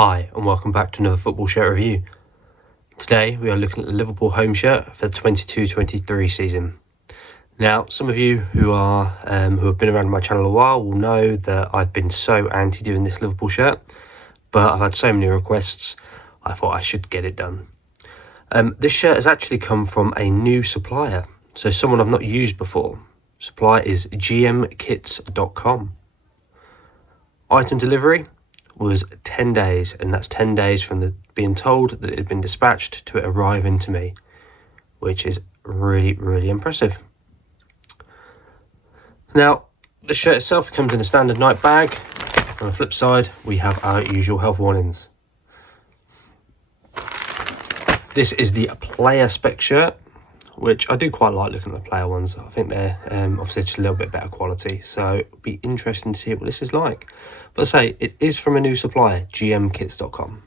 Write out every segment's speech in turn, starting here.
Hi and welcome back to another football shirt review. Today we are looking at the Liverpool home shirt for the 22-23 season. Now, some of you who have been around my channel a while will know that I've been so anti doing this Liverpool shirt, but I've had so many requests, I thought I should get it done. This shirt has actually come from a new supplier, so someone I've not used before. Supplier is GMKits.com. Item delivery was 10 days, and that's 10 days from being told that it had been dispatched to it arriving to me, which is really impressive. Now, the shirt itself comes in a standard night bag. On the flip side, we have our usual health warnings. This is the player spec shirt, which I do quite like looking at the player ones. I think they're obviously just a little bit better quality, so it'll be interesting to see what this is like. But I say, it is from a new supplier, GMKits.com.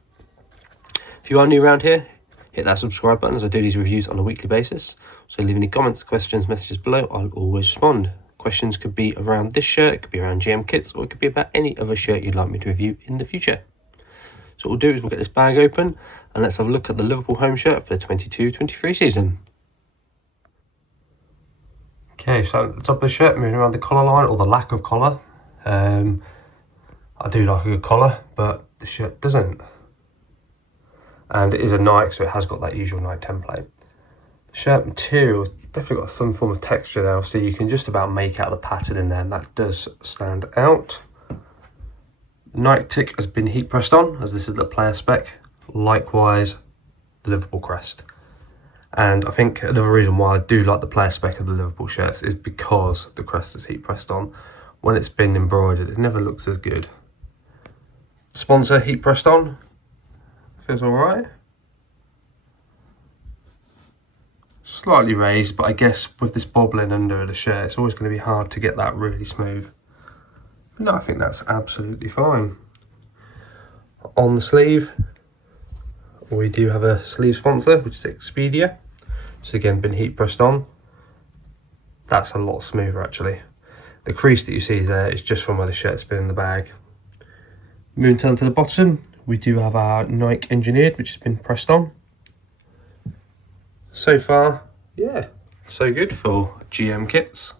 If you are new around here, hit that subscribe button as I do these reviews on a weekly basis. So leave any comments, questions, messages below, I'll always respond. Questions could be around this shirt, it could be around GMKits, or it could be about any other shirt you'd like me to review in the future. So what we'll do is we'll get this bag open and let's have a look at the Liverpool home shirt for the 22-23 season. Okay, so at the top of the shirt, moving around the collar line, or the lack of collar. I do like a good collar, but the shirt doesn't. And it is a Nike, so it has got that usual Nike template. The shirt material has definitely got some form of texture there. Obviously, you can just about make out the pattern in there, and that does stand out. Nike tick has been heat pressed on, as this is the player spec. Likewise, the Liverpool crest. And I think another reason why I do like the player spec of the Liverpool shirts is because the crest is heat pressed on. When it's been embroidered, it never looks as good. Sponsor heat pressed on, feels all right. Slightly raised, but I guess with this bobbling under the shirt, it's always going to be hard to get that really smooth. But no, I think that's absolutely fine. On the sleeve, we do have a sleeve sponsor, which is Expedia. It's again been heat pressed on. That's a lot smoother actually. The crease that you see there is just from where the shirt's been in the bag. Moving down to the bottom, we do have our Nike engineered, which has been pressed on. So far, yeah, so good for GMKits.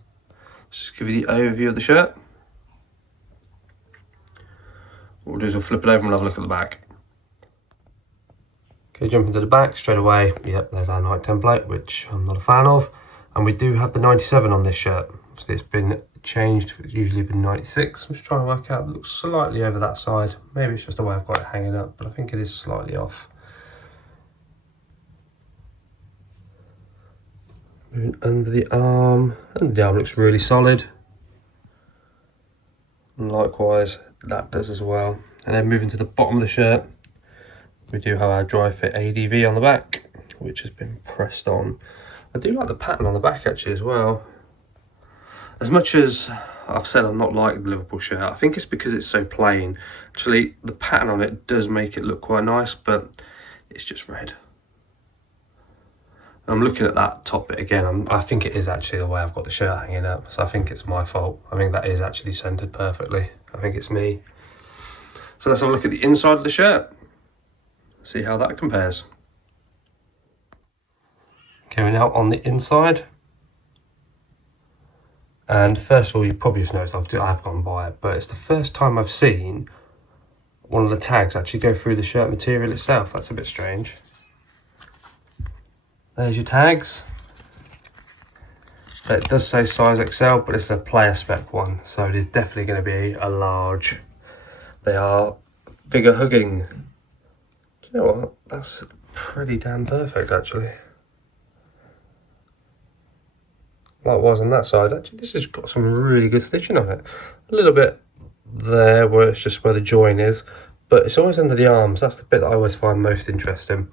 Let's just give you the overview of the shirt. What we'll do is we'll flip it over and have a look at the back. Okay, jump into the back straight away. Yep, there's our Nike template, which I'm not a fan of. And we do have the 97 on this shirt. Obviously it's been changed, it's usually been 96. I'm just trying to work out, it looks slightly over that side. Maybe it's just the way I've got it hanging up, but I think it is slightly off. Moving under the arm looks really solid. And likewise, that does as well. And then moving to the bottom of the shirt, we do have our dry fit ADV on the back, which has been pressed on. I do like the pattern on the back actually as well. As much as I've said I'm not like the Liverpool shirt, I think it's because it's so plain. Actually, the pattern on it does make it look quite nice, but it's just red. I'm looking at that top bit again. I think it is actually the way I've got the shirt hanging up, so I think it's my fault. I think that is actually centered perfectly. I think it's me. So let's have a look at the inside of the shirt. See how that compares. Okay, we're now on the inside. And first of all, you probably just noticed I've gone by it, but it's the first time I've seen one of the tags actually go through the shirt material itself. That's a bit strange. There's your tags. So it does say size XL, but it's a player spec one, so it is definitely going to be a large. They are figure hugging. Do you know what? That's pretty damn perfect actually. Likewise on that side, actually this has got some really good stitching on it. A little bit there where it's just where the join is, but it's always under the arms. That's the bit that I always find most interesting.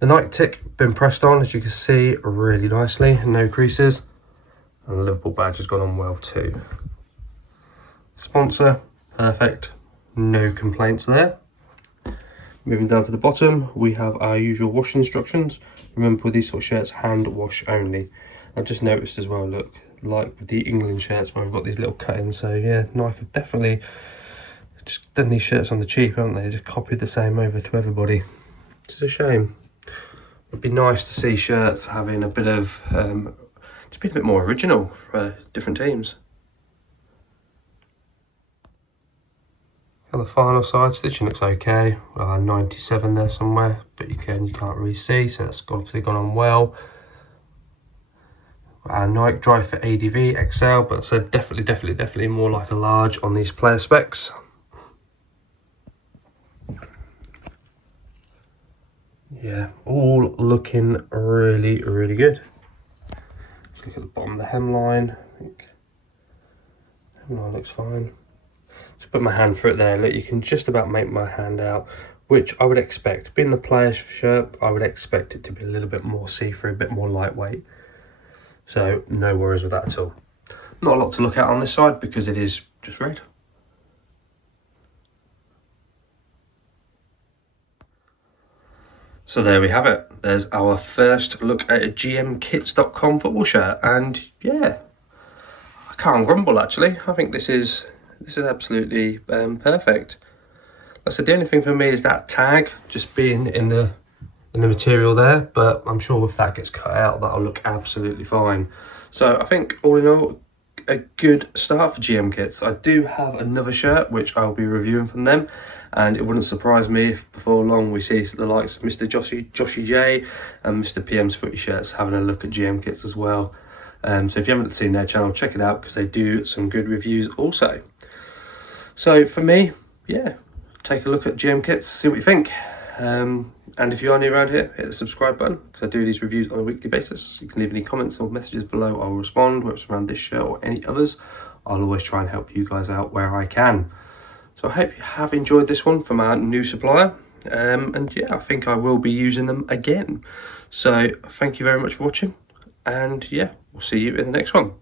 The Nike tick been pressed on, as you can see, really nicely, no creases. And the Liverpool badge has gone on well too. Sponsor, perfect, no complaints there. Moving down to the bottom, we have our usual wash instructions. Remember with these sort of shirts, hand wash only. I've just noticed as well, look, like with the England shirts where we've got these little cut-ins, so yeah, Nike have definitely just done these shirts on the cheap, haven't they? Just copied the same over to everybody. It's a shame. It'd be nice to see shirts having a bit of, just being a bit more original for different teams. On the final side, stitching looks okay. 97 there somewhere, but you can't really see, so that's obviously gone on well. Nike Dry Fit ADV XL, but so definitely more like a large on these player specs. Yeah, all looking really good. Let's look at the bottom of the hemline. I think hemline looks fine. Just put my hand through it there. Look, you can just about make my hand out, which I would expect. Being the player shirt, I would expect it to be a little bit more see-through, a bit more lightweight. So no worries with that at all. Not a lot to look at on this side because it is just red. So there we have it. There's our first look at a GMKits.com football shirt, and yeah, I can't grumble actually. I think this is absolutely perfect. Like I said, the only thing for me is that tag just being in the material there, but I'm sure if that gets cut out, that'll look absolutely fine. So I think all in all, a good start for GMKits. I do have another shirt which I'll be reviewing from them, and it wouldn't surprise me if before long we see the likes of Mr. Joshy J and Mr. PM's footy shirts having a look at GMKits as well. So if you haven't seen their channel, check it out because they do some good reviews also. So for me, yeah, take a look at GMKits, see what you think. And if you are new around here, hit the subscribe button because I do these reviews on a weekly basis. You can leave any comments or messages below. I'll respond, whether it's around this shirt or any others. I'll always try and help you guys out where I can. So I hope you have enjoyed this one from our new supplier. And yeah, I think I will be using them again. So thank you very much for watching. And yeah, we'll see you in the next one.